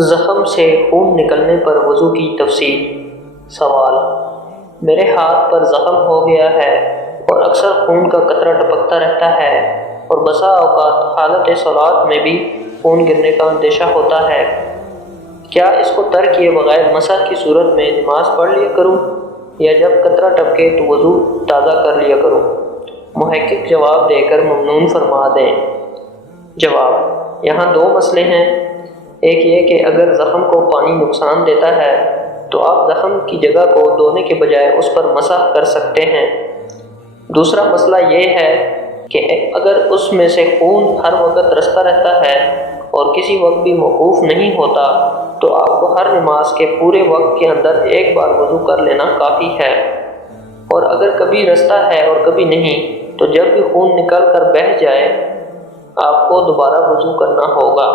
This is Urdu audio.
زخم سے خون نکلنے پر وضو کی تفصیل۔ سوال: میرے ہاتھ پر زخم ہو گیا ہے اور اکثر خون کا قطرہ ٹپکتا رہتا ہے اور بسا اوقات حالت صلاۃ میں بھی خون گرنے کا اندیشہ ہوتا ہے، کیا اس کو ترک کیے بغیر مسح کی صورت میں نماز پڑھ لیا کروں یا جب قطرہ ٹپکے تو وضو تازہ کر لیا کروں؟ محقق جواب دے کر ممنون فرما دیں۔ جواب: یہاں دو مسئلے ہیں۔ ایک یہ کہ اگر زخم کو پانی نقصان دیتا ہے تو آپ زخم کی جگہ کو دھونے کے بجائے اس پر مسح کر سکتے ہیں۔ دوسرا مسئلہ یہ ہے کہ اگر اس میں سے خون ہر وقت رستا رہتا ہے اور کسی وقت بھی موقوف نہیں ہوتا تو آپ کو ہر نماز کے پورے وقت کے اندر ایک بار وضو کر لینا کافی ہے، اور اگر کبھی رستا ہے اور کبھی نہیں تو جب بھی خون نکل کر بہہ جائے آپ کو دوبارہ وضو کرنا ہوگا۔